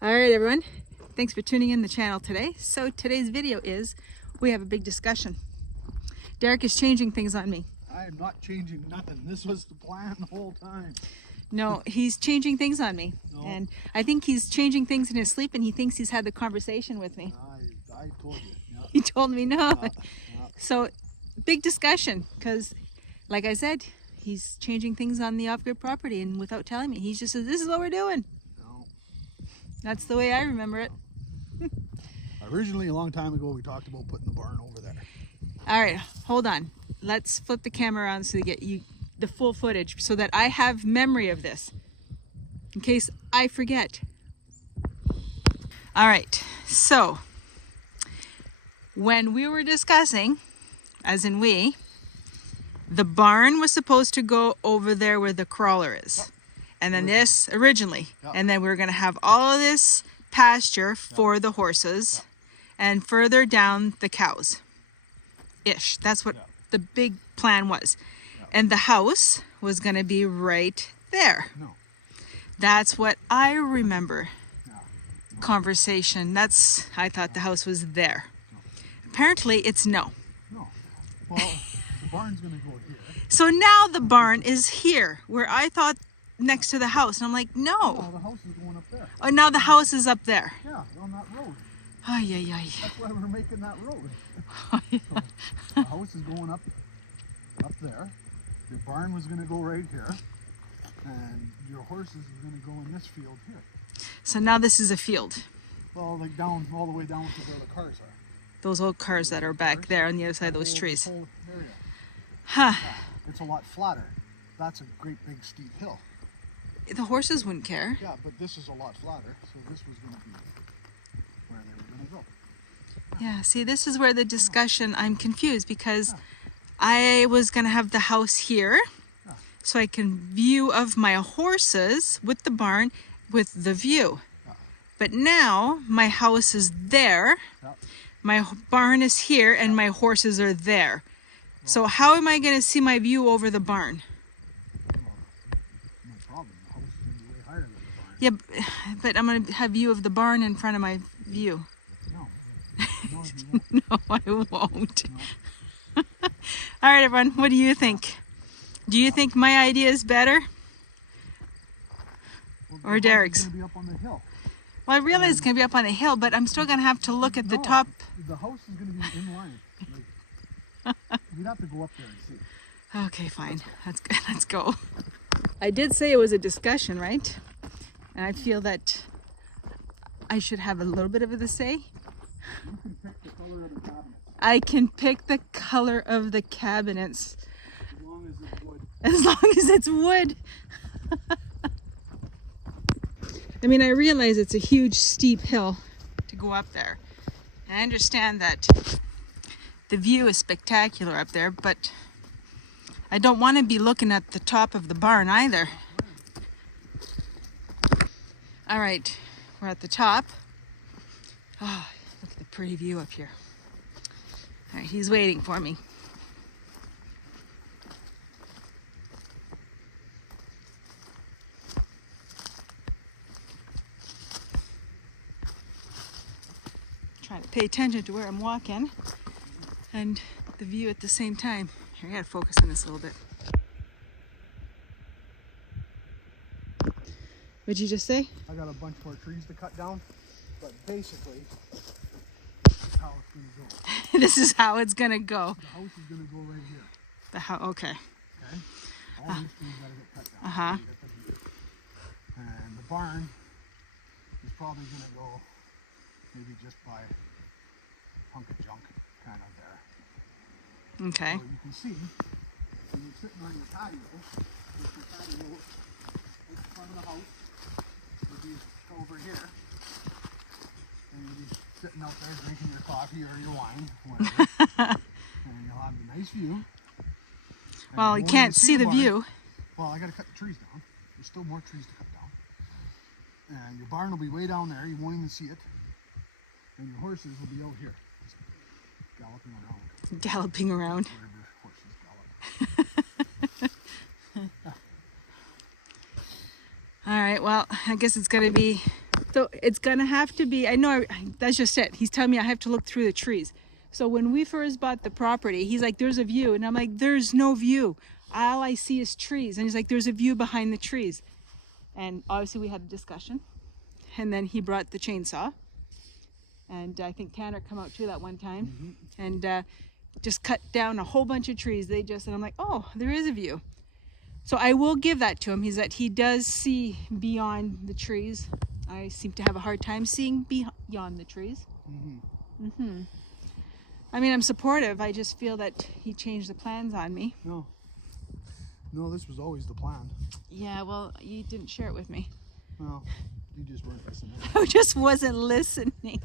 All right, everyone. Thanks for tuning in the channel today. So today's video is, we have a big discussion. Derek is changing things on me. I am not changing nothing. This was the plan the whole time. No, he's changing things on me. No. And I think he's changing things in his sleep and he thinks he's had the conversation with me. I told you. Yeah. He told me no. Yeah. So big discussion because, like I said, he's changing things on the off-grid property and without telling me. He just says, this is what we're doing. No. That's the way I remember it. Originally, a long time ago, we talked about putting the barn over there. All right, hold on. Let's flip the camera around so you get the full footage so that I have memory of this in case I forget. All right, so when we were discussing, as in we, the barn was supposed to go over there where the crawler is. Yep. And then this originally. Yep. And then we were going to have all of this pasture for the horses and further down the cows. Ish. That's what the big plan was. And the house was going to be right there. No. That's what I remember. No. Conversation. I thought the house was there. Apparently it's no. No. Well, the barn's going to go here. So now the barn is here where I thought next to the house. And I'm like, no. No, the house is going up there. Oh, now the house is up there. Yeah, on that road. Ay, ay, ay. That's why we're making that road. So the house is going up there. Your barn was going to go right here. And your horses are going to go in this field here. So now this is a field. Well, like down, all the way down to where the cars are. Those old cars that are back there on the other side of those This trees. whole area. Huh. It's a lot flatter. That's a great big steep hill. The horses wouldn't care. Yeah, but this is a lot flatter, so this was going to be where they were going to go. Yeah, see, this is where the discussion, I'm confused because I was going to have the house here so I can view of my horses with the barn with the view. But now my house is there, my barn is here, and my horses are there. So how am I going to see my view over the barn? No problem. The house is going to be way higher than the barn. Yeah, but I'm going to have view of the barn in front of my view. No. No, you won't. No, I won't. All right, everyone, what do you think? Do you think my idea is better? Well, Or Derek's? It's going to be up on the hill. Well, I realize it's going to be up on a hill, but I'm still going to have to look at the No, top. The house is going to be in line. Like, we'd have to go up there and see. Okay, fine. That's good. Let's go. I did say it was a discussion, right? And I feel that I should have a little bit of a say. You can pick the color of the cabinets I can pick the color of the cabinets as long as it's wood. as long as it's wood. I mean, I realize it's a huge steep hill to go up there. I understand that the view is spectacular up there, but I don't want to be looking at the top of the barn either. All right, we're at the top. Oh, look at the pretty view up here. All right, he's waiting for me. Trying to pay attention to where I'm walking and the view at the same time. Here, I gotta focus on this a little bit. What'd you just say? I got a bunch more trees to cut down, but basically, this is how it's going to go. This is how it's gonna go. The house is going to go right here. The how? Okay. Okay? All these trees got to get cut down. Uh-huh. So you get the view. And the barn is probably going to go maybe just by a hunk of junk kind of there. Okay. So you can see, when you're sitting on your patio, with your patio in front of the house, you'll be over here, and you'll be sitting out there drinking your coffee or your wine, whatever, and you'll have a nice view. And Well, you won't can't even see the barn. view. Well, I got to cut the trees down. There's still more trees to cut down. And your barn will be way down there. You won't even see it. And your horses will be out here, just galloping around. Galloping around. Wherever horses gallop. All right, well, I guess it's gonna be So it's gonna have to be, I know, that's just it. He's telling me I have to look through the trees. So when we first bought the property, he's like, there's a view. And I'm like, there's no view. All I see is trees. And he's like, there's a view behind the trees. And obviously we had a discussion. And then he brought the chainsaw. And I think Tanner come out too that one time. And just cut down a whole bunch of trees. And I'm like, oh, there is a view. So I will give that to him. He does see beyond the trees. I seem to have a hard time seeing beyond the trees. I mean, I'm supportive. I just feel that he changed the plans on me. No, this was always the plan. Yeah, well, you didn't share it with me. Well, you just weren't listening. I just wasn't listening.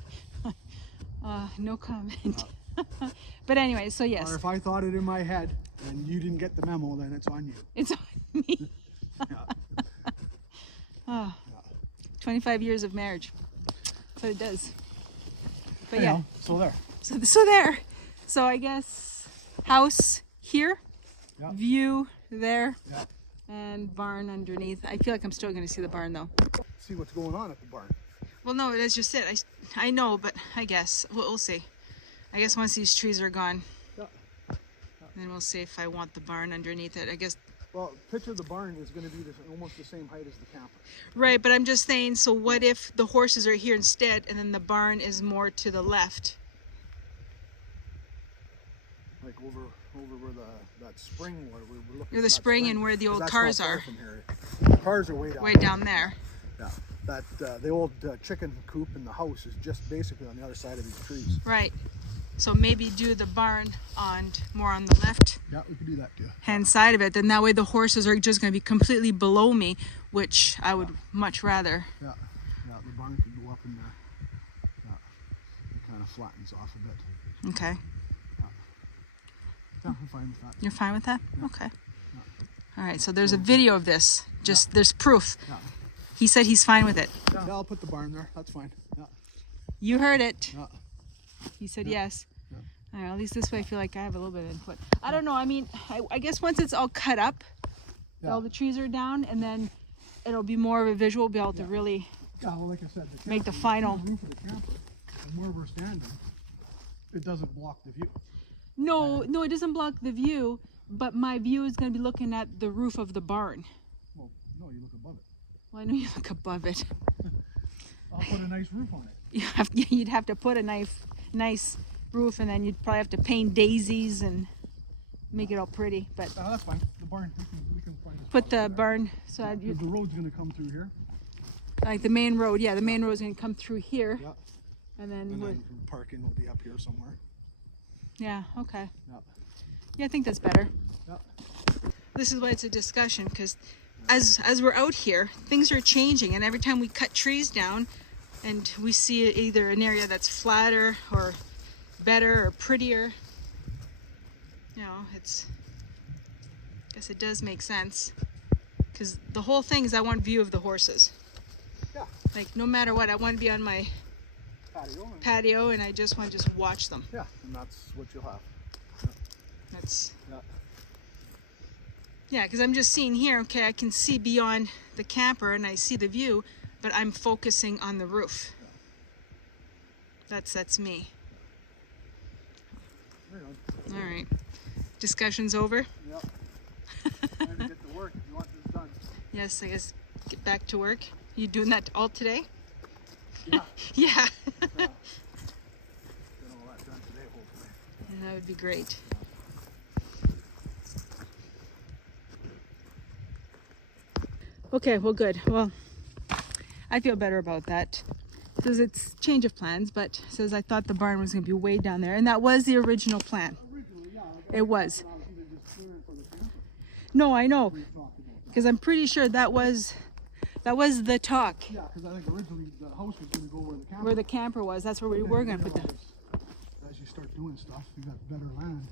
No comment. But anyway, so yes. Or if I thought it in my head and you didn't get the memo, then it's on you. It's on me. Yeah. 25 years of marriage. That's what it does. But Anyhow, yeah. so there. So there. So I guess house here, Yeah. view there, Yeah. and barn underneath. I feel like I'm still going to see the barn though. See what's going on at the barn. Well, no, that's just it. I know, but I guess we'll see. I guess once these trees are gone, Yeah. then we'll see if I want the barn underneath it. I guess. Well, picture the barn is going to be almost the same height as the camper. Right, but I'm just saying, so what if the horses are here instead and then the barn is more to the left? Like over where that spring where we were looking. Or the at that spring and where the 'Cause old that's cars not far are. from here. The cars are way down. Way down there. Yeah. That the old chicken coop in the house is just basically on the other side of these trees. Right. So maybe do the barn more on the left Yeah, we could do that too. hand side of it. Then that way the horses are just going to be completely below me, which I would much rather. Yeah. Yeah, the barn could go up in there. Yeah. It kind of flattens off a bit. Okay. Yeah, I'm fine with that. You're fine with that? Yeah. Okay. All right. So there's a video of this. There's proof. Yeah. He said he's fine with it. Yeah, I'll put the barn there. That's fine. Yeah. You heard it. Yeah. He said Yeah. yes. Yeah. All right, at least this way I feel like I have a little bit of input. I don't know. I mean, I guess once it's all cut up, Yeah. all the trees are down, and then it'll be more of a visual, be able to really. Yeah, well, like I said, Make the camper, final- the roof of the camper, and where we're standing, it doesn't block the view. No, it doesn't block the view, but my view is going to be looking at the roof of the barn. Well, no, you look above it. Well, I know you look above it. I'll put a nice roof on it. You'd have to put a nice roof, and then you'd probably have to paint daisies and make it all pretty. But That's fine. The barn, we can find a put spot the for that. barn so I'd, The road's going to come through here. like the main road. Yeah, the main road is going to come through here, Yeah. and then And we're, then parking will be up here somewhere. yeah, okay. Yeah. Yeah, I think that's better. Yeah. This is why it's a discussion, because as we're out here, things are changing, and every time we cut trees down and we see either an area that's flatter or better or prettier, you know, I guess it does make sense, because the whole thing is I want view of the horses. Yeah. Like no matter what, I want to be on my Patio. And, patio and I just want to just watch them. yeah, and that's what you'll have. That's Yeah. Yeah, because I'm just seeing here, okay, I can see beyond the camper and I see the view, but I'm focusing on the roof. That's me. There you go. All right. Discussion's over? Yeah. Time to get to work if you want this done. Yes, I guess get back to work. You doing that all today? Yeah. Yeah. Yeah. Get all that done today, hopefully. And that would be great. Okay, well, good. Well, I feel better about that. Says it's change of plans, but says I thought the barn was going to be way down there, and that was the original plan. Originally, yeah. It was. I was either just clearing for the camper. No, I know, We talked about that. because I'm pretty sure that was the talk. Yeah, because I think originally the house was going to go where the camper. Where the camper was, that's where we were going to put the As you start doing stuff, you got better land.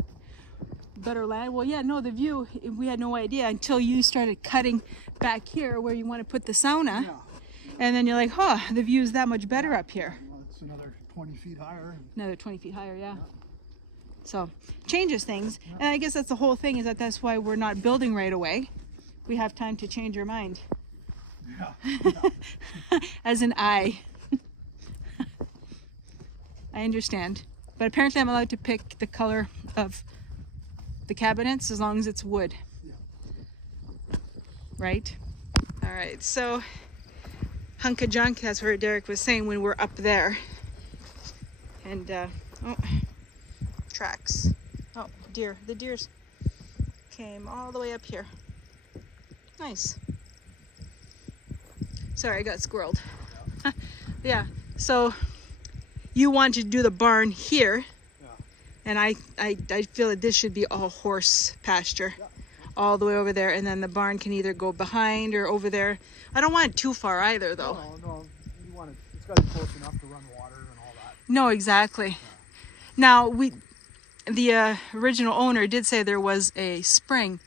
better land. Well, yeah, no, the view, we had no idea until you started cutting back here where you want to put the sauna. Yeah. And then you're like, huh, the view is that much better up here. Well, it's another 20 feet higher. Another 20 feet higher, yeah. So changes things. And I guess that's the whole thing, is that's why we're not building right away. We have time to change our mind. Yeah. As an I. I understand. But apparently I'm allowed to pick the color of the cabinets as long as it's wood. Yeah. Right? All right, so hunk of junk, that's where Derek was saying when we're up there. And, oh, tracks. Oh, deer. The deers came all the way up here. Nice. Sorry, I got squirreled. Yeah, so you want to do the barn here, Yeah. and I feel that this should be all horse pasture. Yeah. All the way over there, and then the barn can either go behind or over there. I don't want it too far either, though. No, you want it, it's got to be close enough to run water and all that. No, exactly. Now, the original owner did say there was a spring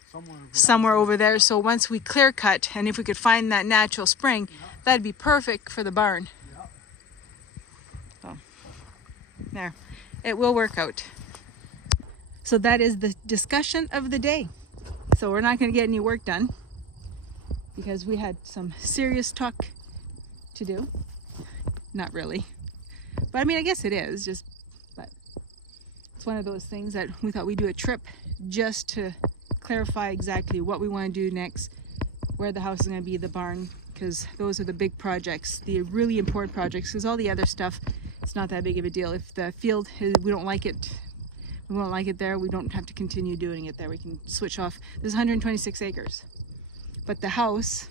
somewhere over there, so once we clear cut, and if we could find that natural spring, that'd be perfect for the barn. Yeah. So, there. It will work out. So that is the discussion of the day. So we're not going to get any work done because we had some serious talk to do. Not really. But I mean, I guess it is just, but it's one of those things that we thought we'd do a trip just to clarify exactly what we want to do next, where the house is going to be, the barn, because those are the big projects, the really important projects, because all the other stuff, it's not that big of a deal. If the field, we don't like it, we won't like it there, we don't have to continue doing it there. We can switch off. There's 126 acres. But the house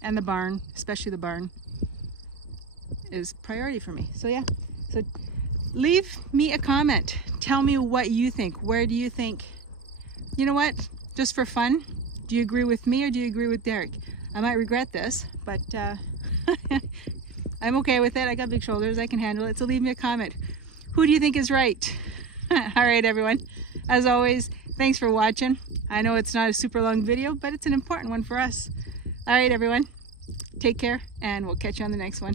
and the barn, especially the barn, is priority for me. So yeah, so leave me a comment. Tell me what you think. Where do you think, you know what, just for fun, do you agree with me or do you agree with Derek? I might regret this, but I'm okay with it. I got big shoulders, I can handle it. So leave me a comment. Who do you think is right? All right, everyone. As always, thanks for watching. I know it's not a super long video, but it's an important one for us. All right, everyone. Take care, and we'll catch you on the next one.